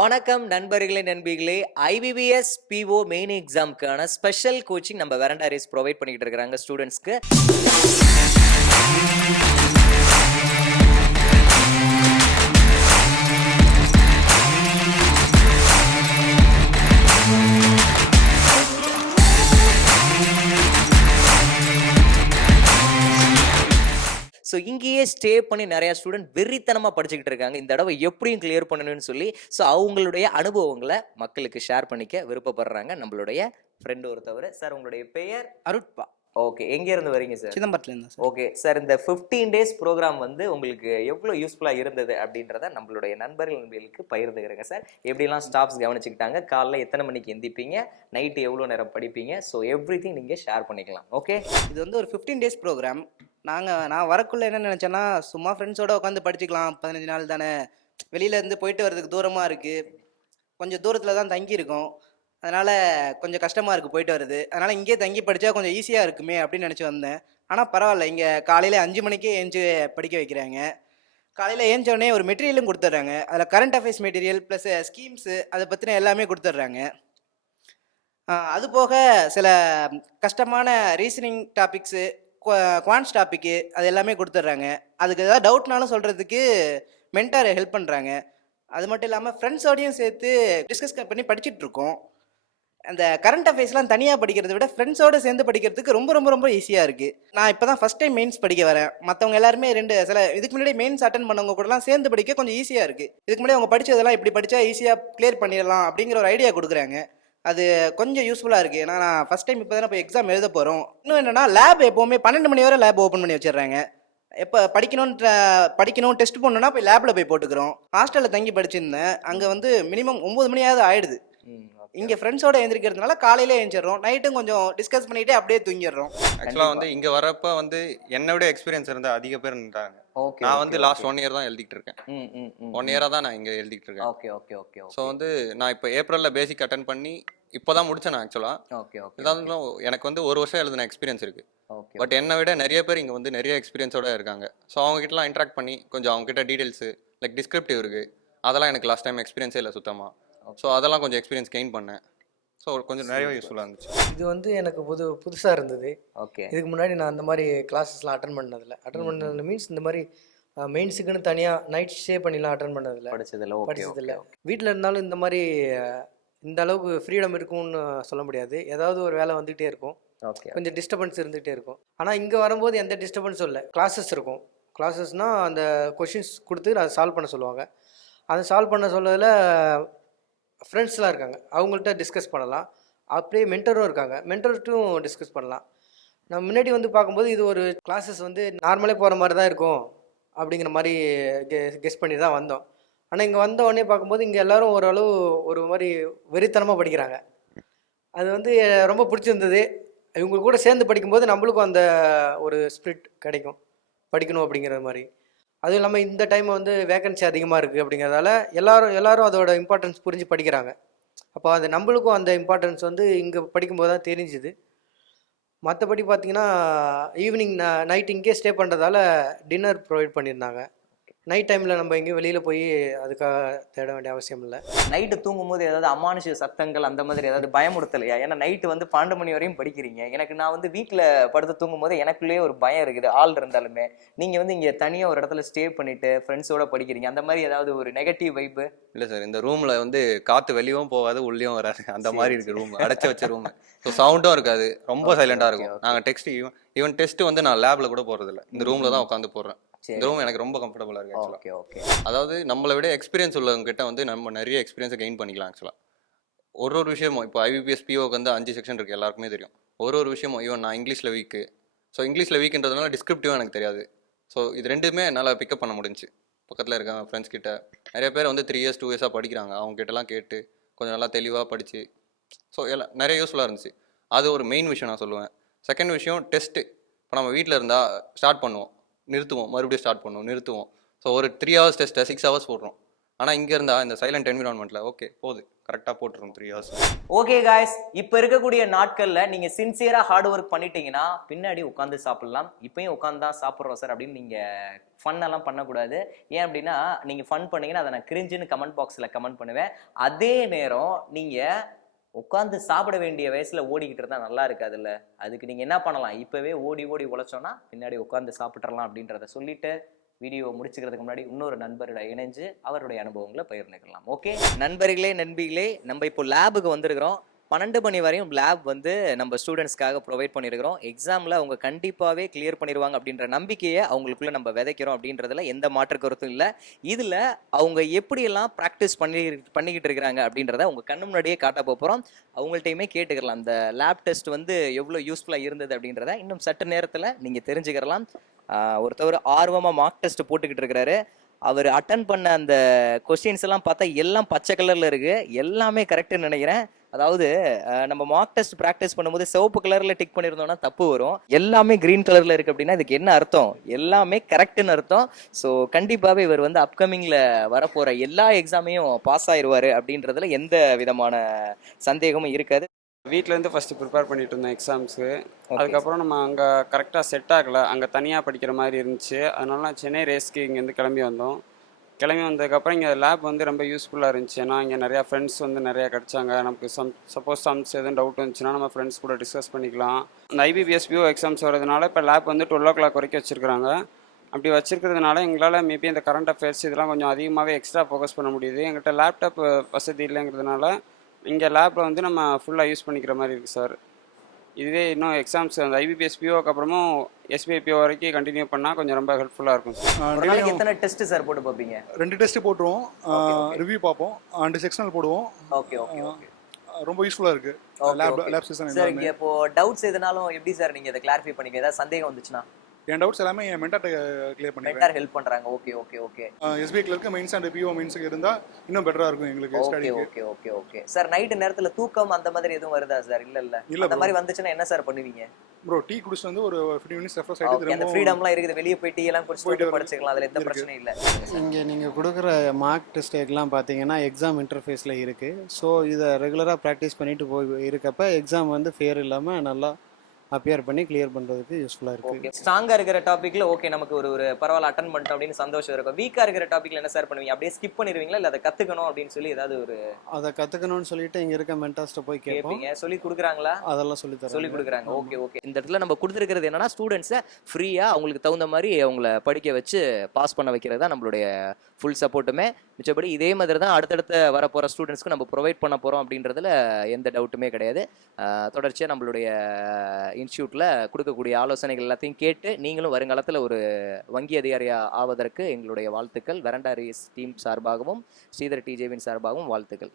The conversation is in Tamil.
வணக்கம் நண்பர்களே நண்பிகளே. ஐபிபிஎஸ் பிஓ மெயின் எக்ஸாம்க்கான ஸ்பெஷல் கோச்சிங் நம்ம வெரண்டா ரேஸ் ப்ரொவைட் பண்ணிக்கிட்டு இருக்கிறாங்க ஸ்டூடெண்ட்ஸ்க்கு. ஸோ இங்கேயே ஸ்டே பண்ணி நிறையா ஸ்டூடெண்ட் வெறித்தனமாக படிச்சுக்கிட்டு இருக்காங்க. இந்த தடவை எப்படியும் கிளியர் பண்ணணும்னு சொல்லி ஸோ அவங்களுடைய அனுபவங்களை மக்களுக்கு ஷேர் பண்ணிக்க விருப்பப்படுறாங்க. நம்மளுடைய ஃப்ரெண்டு ஒருத்தவர். சார், உங்களுடைய பெயர்? அருட்பா. ஓகே, எங்கேருந்து வரீங்க சார்? சிதம்பரத்துலேருந்து. ஓகே சார், இந்த 15 டேஸ் ப்ரோக்ராம் வந்து உங்களுக்கு எவ்வளோ யூஸ்ஃபுல்லாக இருந்தது அப்படின்றத நம்மளுடைய நண்பர்களுக்கு பகிர்ந்துக்கிறேங்க சார். எப்படிலாம் ஸ்டாஃப்ஸ் கவனிச்சுக்கிட்டாங்க, காலைல எத்தனை மணிக்கு எந்திப்பீங்க, நைட்டு எவ்வளோ நேரம் படிப்பீங்க, ஸோ எவ்ரி திங் நீங்கள் ஷேர் பண்ணிக்கலாம். ஓகே, இது வந்து ஒரு 15 டேஸ் ப்ரோக்ராம். நான் வரக்குள்ள என்ன நினச்சேன்னா, சும்மா ஃப்ரெண்ட்ஸோடு உட்காந்து படிச்சுக்கலாம், 15 நாள் தானே, வெளியிலேருந்து போயிட்டு வரதுக்கு தூரமாக இருக்குது, கொஞ்சம் தூரத்தில் தான் தங்கியிருக்கோம், அதனால் கொஞ்சம் கஷ்டமாக இருக்குது போயிட்டு வருது, அதனால் இங்கேயே தங்கி படித்தா கொஞ்சம் ஈஸியாக இருக்குமே அப்படின்னு நினச்சி வந்தேன். ஆனால் பரவாயில்ல, இங்கே காலையில் 5 மணிக்கே ஏஞ்சி படிக்க வைக்கிறாங்க. காலையில் ஏஞ்சோடனே ஒரு மெட்டீரியலும் கொடுத்துட்றாங்க. அதில் current affairs material plus schemes அதை பற்றின எல்லாமே கொடுத்துட்றாங்க. அது போக சில கஷ்டமான ரீசனிங் டாபிக்ஸு, குவான்ஸ் டாப்பிக்கு அது எல்லாமே கொடுத்துட்றாங்க. அதுக்கு ஏதாவது டவுட்னாலும் சொல்கிறதுக்கு மென்டார் ஹெல்ப் பண்ணுறாங்க. அது மட்டும் இல்லாமல் ஃப்ரெண்ட்ஸோடையும் சேர்த்து டிஸ்கஸ் பண்ணி படிச்சுட்ருக்கோம். அந்த கரண்ட் அஃபேர்ஸ்லாம் தனியாக படிக்கிறத விட ஃப்ரெண்ட்ஸோடு சேர்ந்து படிக்கிறதுக்கு ரொம்ப ரொம்ப ரொம்ப ஈஸியாக இருக்குது. நான் இப்போ தான் ஃபஸ்ட் டைம் மெயின்ஸ் படிக்க வரேன். மற்றவங்க எல்லாருமே இதுக்கு முன்னாடி மெயின்ஸ் அட்டன் பண்ணவங்க கூடலாம் சேர்ந்து படிக்க கொஞ்சம் ஈஸியாக இருக்குது. இதுக்கு முன்னாடி அவங்க படித்ததெல்லாம் இப்படி படித்தா ஈஸியாக கிளியர் பண்ணிடலாம் அப்படிங்கிற ஒரு ஐடியா கொடுக்குறாங்க. அது கொஞ்சம் யூஸ்ஃபுல்லாக இருக்குது. ஏன்னா நான் ஃபஸ்ட் டைம் இப்போ தானே இப்போ எக்ஸாம் எழுத போகிறோம். இன்னும் என்னென்னா, லேப் எப்போவுமே 12 மணி வரை லேப் ஓப்பன் பண்ணி வச்சிடுறாங்க. எப்போ படிக்கணும் டெஸ்ட் பண்ணணும்னா போய் லேபில் போய் போட்டுக்கிறோம். ஹாஸ்டலில் தங்கி படிச்சிருந்தேன். அங்கே வந்து மினிமம் 9 மணியாவது ஆயிடுது. இங்கே ஃப்ரெண்ட்ஸோட எழுந்திரிக்கிறதுனால காலையிலே எழுந்திரிடுறோம், நைட்டும் கொஞ்சம் டிஸ்கஸ் பண்ணிகிட்டே அப்படியே தூங்கிடுறோம். ஆக்சுவலாக வந்து இங்கே வரப்போ வந்து என்னை விட எக்ஸ்பீரியன்ஸ் இருந்தால் அதிக பேர் இருந்தாங்க. நான் வந்து லாஸ்ட் 1 இயர் தான் எழுதிட்டு இருக்கேன். 1 இயராக தான் நான் இங்கே எழுதிட்டு இருக்கேன். Okay okay okay. ஸோ வந்து நான் இப்போ ஏப்ரலில் பேசிக் அட்டன் பண்ணி இப்போ தான் முடிச்சேன் நான் ஆக்சுவலாக. Okay okay. இதாலும் எனக்கு வந்து 1 வருஷம் எழுதின எக்ஸ்பீரியன்ஸ் இருக்குது. பட் என்னை விட நிறைய பேர் இங்கே வந்து நிறைய எக்ஸ்பீரியன்ஸோட இருக்காங்க. ஸோ அவங்ககிட்டலாம் இன்ட்ராக்ட் பண்ணி கொஞ்சம் அவங்ககிட்ட டீட்டெயில்ஸு லைக் டிஸ்கிரிப்டிவ் இருக்குது, அதெல்லாம் எனக்கு லாஸ்ட் டைம் எக்ஸ்பீரியன்ஸே இல்லை சுத்தமாக. ஸோ அதெல்லாம் கொஞ்சம் எக்ஸ்பீரியன்ஸ் கெயின் பண்ணேன். ஸோ கொஞ்சம் நிறைய யூஸ்ஃபுல்லாக இருந்துச்சு. இது வந்து எனக்கு புதுசாக இருந்தது. ஓகே. இதுக்கு முன்னாடி நான் அந்த மாதிரி கிளாஸஸ்லாம் அட்டன் பண்ணதில்லை. மீன்ஸ் இந்த மாதிரி மெயின்ஸுக்குன்னு தனியாக நைட் ஸ்டே பண்ணிலாம் அட்டன் படிச்சதில்லை. வீட்டில் இருந்தாலும் இந்த மாதிரி இந்த அளவுக்கு ஃப்ரீடம் இருக்கும்னு சொல்ல முடியாது. ஏதாவது ஒரு வேலை வந்துகிட்டே இருக்கும், கொஞ்சம் டிஸ்டர்பன்ஸ் இருந்துகிட்டே இருக்கும். ஆனால் இங்கே வரும்போது எந்த டிஸ்டர்பன்ஸும் இல்லை. கிளாஸஸ் இருக்கும். கிளாஸஸ்னால் அந்த கொஷின்ஸ் கொடுத்து அதை சால்வ் பண்ண சொல்லுவாங்க. அதை சால்வ் பண்ண சொல்லதில் ஃப்ரெண்ட்ஸ்லாம் இருக்காங்க, அவங்கள்ட்ட டிஸ்கஸ் பண்ணலாம். அப்படியே மென்டரும் இருக்காங்க, மென்டர்ட்டும் டிஸ்கஸ் பண்ணலாம். நான் முன்னாடி வந்து பார்க்கும்போது இது ஒரு கிளாஸஸ் வந்து நார்மலே போகிற மாதிரி தான் இருக்கும் அப்படிங்கிற மாதிரி கெஸ் பண்ணி தான் வந்தோம். ஆனால் இங்கே வந்த உடனே பார்க்கும்போது இங்கே எல்லோரும் ஓரளவு ஒரு மாதிரி வெறித்தனமாக படிக்கிறாங்க. அது வந்து ரொம்ப பிடிச்சிருந்தது. இவங்க கூட சேர்ந்து படிக்கும்போது நம்மளுக்கும் அந்த ஒரு ஸ்பிரிட் கிடைக்கும், படிக்கணும் அப்படிங்கிற மாதிரி. அதுவும் இல்லாமல் இந்த டைம் வந்து வேகன்சி அதிகமாக இருக்குது அப்படிங்கிறதால எல்லாரும் அதோட இம்பார்ட்டன்ஸ் புரிஞ்சு படிக்கிறாங்க. அப்போ அது நம்மளுக்கும் அந்த இம்பார்ட்டன்ஸ் வந்து இங்கே படிக்கும்போது தான் தெரிஞ்சுது. மற்றபடி பார்த்திங்கன்னா ஈவினிங் நைட் இங்கே ஸ்டே பண்ணுறதால டின்னர் ப்ரொவைட் பண்ணியிருந்தாங்க. நைட் டைமில் நம்ம எங்கேயும் வெளியில் போய் அதுக்காக தேட வேண்டிய அவசியம் இல்லை. நைட்டு தூங்கும்போது ஏதாவது அமானுஷ சத்தங்கள் அந்த மாதிரி ஏதாவது பயமுறுத்தலையா? ஏன்னா நைட்டு வந்து 12 மணி வரையும் படிக்கிறீங்க. நான் வந்து வீட்டில் படுத்து தூங்கும் போது எனக்குள்ளேயே ஒரு பயம் இருக்குது, ஆள் இருந்தாலுமே. நீங்கள் வந்து இங்கே தனியாக ஒரு இடத்துல ஸ்டே பண்ணிவிட்டு ஃப்ரெண்ட்ஸோடு படிக்கிறீங்க, அந்த மாதிரி ஏதாவது ஒரு நெகட்டிவ் வைப்பு? இல்லை சார், இந்த ரூமில் வந்து காற்று வெளியும் போகாது உள்ளேயும் வராது, அந்த மாதிரி இருக்குது ரூம், அடைச்சி வச்ச ரூம். ஸோ சவுண்டும் இருக்காது, ரொம்ப சைலண்டாக இருக்கும். நாங்கள் ஈவன் டெஸ்ட்டு வந்து நான் லேபில் கூட போகிறதில்ல, இந்த ரூமில் தான் உட்காந்து போடுறேன். இந்த ரூம் எனக்கு ரொம்ப கம்ஃபர்டபுளாக இருக்குது ஆக்சுவலாக. ஓகே. அதாவது நம்மளை விட எக்ஸ்பீரியன்ஸ் உள்ளவங்க கிட்ட வந்து நம்ம நிறைய எக்ஸ்பீரியன்ஸை கெயின் பண்ணிக்கலாம் ஆக்சுவலாக. ஒரு விஷயமும் இப்போ ஐபிபிஎஸ் பிஓக்கு வந்து 5 செக்ஷன் இருக்குது, எல்லாருக்குமே தெரியும். ஒரு விஷயமும் ஈவன் நான் இங்கிலீஷில் வீக்கு. ஸோ இங்கிலீஷில் வீக்குன்றதுனால டிஸ்கிரிப்டிவும் எனக்கு தெரியாது. ஸோ இது ரெண்டுமே என்னால் பிக்கப் பண்ண முடிஞ்சு. பக்கத்தில் இருக்காங்க ஃப்ரெண்ட்ஸ் கிட்ட நிறைய பேர் வந்து 3 இயர்ஸ் 2 இயர்ஸாக படிக்கிறாங்க, அவங்க கிட்டலாம் கேட்டு கொஞ்சம் நல்லா தெளிவாக படித்து ஸோ எல்லாம் நிறைய யூஸ்ஃபுல்லாக இருந்துச்சு. அது ஒரு மெயின் விஷயம் நான் சொல்லுவேன். செகண்ட் விஷயம் டெஸ்ட்டு. இப்போ நம்ம வீட்டில் இருந்தால் ஸ்டார்ட் பண்ணுவோம், நிறுத்துவோம், மறுபடியும் ஸ்டார்ட் பண்ணுவோம், நிறுத்துவோம். ஸோ ஒரு 3 ஹவர்ஸ் டெஸ்ட்டை 6 ஹவர்ஸ் போடுறோம். ஆனால் இங்கே இருந்தா இந்த சைலண்ட் என்விரான்மெண்ட்டில் ஓகே போகுது கரெக்டாக போட்டுரும் 3 hours. ஓகே காய்ஸ், இப்போ இருக்கக்கூடிய நாட்கள்ல நீங்க சின்சியரா ஹார்ட் ஒர்க் பண்ணிட்டீங்கன்னா பின்னாடி உட்காந்து சாப்பிடலாம். இப்பயும் உட்காந்து தான் சாப்பிட்றோம் சார் அப்படின்னு நீங்க ஃபன் எல்லாம் பண்ணக்கூடாது. ஏன் அப்படின்னா நீங்க ஃபன் பண்ணீங்கன்னா அதை நான் கிரிஞ்சுன்னு கமெண்ட் பாக்ஸ்ல கமெண்ட் பண்ணுவேன். அதே நேரம் நீங்க உட்காந்து சாப்பிட வேண்டிய வயசுல ஓடிக்கிட்டு இருந்தா நல்லா இருக்காதுல்ல. அதுக்கு நீங்க என்ன பண்ணலாம், இப்பவே ஓடி ஓடி உழைச்சோன்னா பின்னாடி உட்காந்து சாப்பிட்றலாம் அப்படின்றத சொல்லிட்டு வீடியோ முடிச்சுக்கிறதுக்கு முன்னாடி இன்னொரு நண்பரோட இணைஞ்சு அவருடைய அனுபவங்களை பகிர்ந்துக்கலாம். ஓகே நண்பர்களே, நண்பிகளே, நம்ம இப்போ லேபுக்கு வந்திருக்கிறோம். 12 மணி வரையும் லேப் வந்து நம்ம ஸ்டூடெண்ட்ஸ்க்காக ப்ரொவைட் பண்ணியிருக்கிறோம். எக்ஸாமில் அவங்க கண்டிப்பாகவே கிளியர் பண்ணிடுவாங்க அப்படின்ற நம்பிக்கையை அவங்களுக்குள்ள நம்ம விதைக்கிறோம் அப்படின்றதுல எந்த மாற்று கருத்தும் இல்லை. இதில் அவங்க எப்படியெல்லாம் ப்ராக்டிஸ் பண்ணிக்கிட்டு இருக்கிறாங்க அப்படின்றத உங்கள் கண்ணு முன்னாடியே காட்ட போகிறோம். அவங்கள்ட்டையுமே கேட்டுக்கலாம் இந்த லேப் டெஸ்ட் வந்து எவ்வளோ யூஸ்ஃபுல்லாக இருந்தது அப்படின்றத இன்னும் சற்று நேரத்தில் நீங்கள் தெரிஞ்சுக்கிறலாம். ஒருத்தவர் ஆர்வமாக மார்க் டெஸ்ட் போட்டுக்கிட்டு இருக்கிறாரு. அவர் அட்டன் பண்ண அந்த கொஸ்டின்ஸ் எல்லாம் பார்த்தா எல்லாம் பச்சை கலரில் இருக்குது. எல்லாமே கரெக்டுன்னு நினைக்கிறேன். அதாவது நம்ம மார்க் டெஸ்ட் ப்ராக்டிஸ் பண்ணும்போது சிவப்பு கலரில் டிக் பண்ணியிருந்தோம்னா தப்பு வரும். எல்லாமே க்ரீன் கலரில் இருக்குது அப்படின்னா இதுக்கு என்ன அர்த்தம்? எல்லாமே கரெக்டுன்னு அர்த்தம். ஸோ கண்டிப்பாகவே இவர் வந்து அப்கமிங்கில் வரப்போகிற எல்லா எக்ஸாமையும் பாஸ் ஆயிடுவார் அப்படின்றதுல எந்த விதமான சந்தேகமும் இருக்காது. வீட்டிலேருந்து ஃபஸ்ட்டு ப்ரிப்பேர் பண்ணிட்டு இருந்தோம் எக்ஸாம்ஸுக்கு. அதுக்கப்புறம் நம்ம அங்கே கரெக்டாக செட் ஆகலை, அங்கே தனியாக படிக்கிற மாதிரி இருந்துச்சு. அதனால நான் சென்னை ரேஸ்க்கு இங்கேருந்து கிளம்பி வந்தோம். கிளம்பி வந்ததுக்கப்புறம் இங்கே லேப் வந்து ரொம்ப யூஸ்ஃபுல்லாக இருந்துச்சு. ஏன்னா இங்கே நிறையா ஃப்ரெண்ட்ஸ் வந்து நிறையா கிடச்சாங்க. நமக்கு சப்போஸ் எதுவும் டவுட் இருந்துச்சுன்னா நம்ம ஃப்ரெண்ட்ஸ் கூட டிஸ்கஸ் பண்ணிக்கலாம். இந்த IBPS PO எக்ஸாம்ஸ் வரதுனால இப்போ லேப் வந்து 12 o'clock வரைக்கும் வச்சுருக்குறாங்க. அப்படி வச்சுருக்கிறதுனால எங்களால் மேபி இந்த கரண்ட் அஃபேர்ஸ் இதெல்லாம் கொஞ்சம் அதிகமாகவே எக்ஸ்ட்ரா ஃபோக்கஸ் பண்ண முடியுது. எங்கள்கிட்ட லேப்டாப் வசதி இல்லைங்கிறதுனால இங்கே லேப்பில் வந்து நம்ம ஃபுல்லாக யூஸ் பண்ணிக்கிற மாதிரி இருக்குது சார். இதுவே இன்னும் எக்ஸாம்ஸ் அந்த IBPS POக்கு அப்புறமும் SBI PO வரைக்கும் கண்டினியூ பண்ணால் கொஞ்சம் ரொம்ப ஹெல்ப்ஃபுல்லாக இருக்கும் சார். ஒரு நாளைக்கு எத்தனை டெஸ்ட் சார் போட்டு பார்ப்பீங்க? 2 டெஸ்ட் போட்டுருவோம், ரிவ்யூ பார்ப்போம், அண்ட் செக்ஷனல் போடுவோம். ஓகே ஓகே ஓகே, ரொம்ப யூஸ்ஃபுல்லாக இருக்குது லேப் செஷன். சார் இங்கே இப்போ டவுட்ஸ் எதுனாலும் எப்படி சார் நீங்கள் இதை கிளாரிஃபை பண்ணிக்க? ஏதாவது சந்தேகம் வந்துச்சுன்னா என் டவுட்ஸ் எல்லாமே என் மென்டார்ட்ட கிளியர் பண்ணிடுறேன். மென்டார் ஹெல்ப் பண்றாங்க. Okay okay okay. SBI clerk mains and PO மெயின்ஸ்க்கு இருந்தால் இன்னும் பெட்டராக இருக்கும் எங்களுக்கு ஸ்டடிக்கு. Okay okay okay. Sir night நேரத்துல தூக்கம் அந்த மாதிரி எதுவும் வருதா சார்? இல்ல அந்த மாதிரி வந்துச்சுன்னா என்ன சார் பண்ணுவீங்க? ப்ரோ டீ குடிச்சிட்டு வந்து ஒரு 15 minutes ரெஃப்ரெஷ் ஆகிட்டு அந்த ஃப்ரீடம்லாம் இருக்குது, வெளியே போய் டீ எல்லாம் குடிச்சிட்டு படிச்சுக்கலாம், அதில் எந்த பிரச்சனையும் இல்லை. இங்கே நீங்கள் கொடுக்குற மார்க் டெஸ்ட் எல்லாம் பார்த்தீங்கன்னா எக்ஸாம் இன்டர்ஃபேஸில் இருக்குது. ஸோ இதை ரெகுலராக ப்ராக்டிஸ் பண்ணிட்டு போய் இருக்கப்போ எக்ஸாம் வந்து ஃபேர் இல்லாமல் நல்லா அப்பியர் பண்ணி கிளியர் பண்ணுறதுக்கு யூஸ்ஃபுல்லாக இருக்குது. ஓகே, ஸ்ட்ராங்காக இருக்கிற டாப்பிக்கில் ஓகே நமக்கு ஒரு பரவாயில்ல அட்டன் பண்ணிட்டோம் அப்படின்னு சந்தோஷம் இருக்கும். வீக்காக இருக்கிற டாப்பிக்கில் என்ன சார் பண்ணுவீங்க? அப்படியே ஸ்கிப் பண்ணிடுவீங்களா இல்லை அதை கற்றுக்கணும் அப்படின்னு சொல்லி ஏதாவது ஒரு அதை கற்றுக்கணும்னு சொல்லிட்டு இங்கே இருக்க மென்டார்ஸ்ட்டை போய் கேட்பீங்க. சொல்லி கொடுக்குறாங்களா? அதெல்லாம் சொல்லி கொடுக்குறாங்க. Okay okay. இந்த இடத்துல நம்ம கொடுத்துருக்கிறது என்னன்னா ஸ்டூடெண்ட்ஸை ஃப்ரீயாக அவங்களுக்கு தகுந்த மாதிரி அவங்கள படிக்க வச்சு பாஸ் பண்ண வைக்கிறது தான் நம்மளுடைய ஃபுல் சப்போர்ட்டுமே. மிச்சபடி இதே மாதிரி தான் அடுத்தடுத்த வரப்போகிற ஸ்டூடெண்ட்ஸ்க்கு நம்ம ப்ரொவைட் பண்ண போகிறோம் அப்படின்றதுல எந்த டவுட்டுமே கிடையாது. தொடர்ச்சியாக நம்மளுடைய இன்ஸ்டியூட்டில் கொடுக்கக்கூடிய ஆலோசனைகள் எல்லாத்தையும் கேட்டு நீங்களும் வருங்காலத்தில் ஒரு வங்கி அதிகாரியாக ஆவதற்கு எங்களுடைய வாழ்த்துக்கள். வெரண்டா ரேஸ் டீம் சார்பாகவும் ஸ்ரீதர் TJவின் சார்பாகவும் வாழ்த்துக்கள்.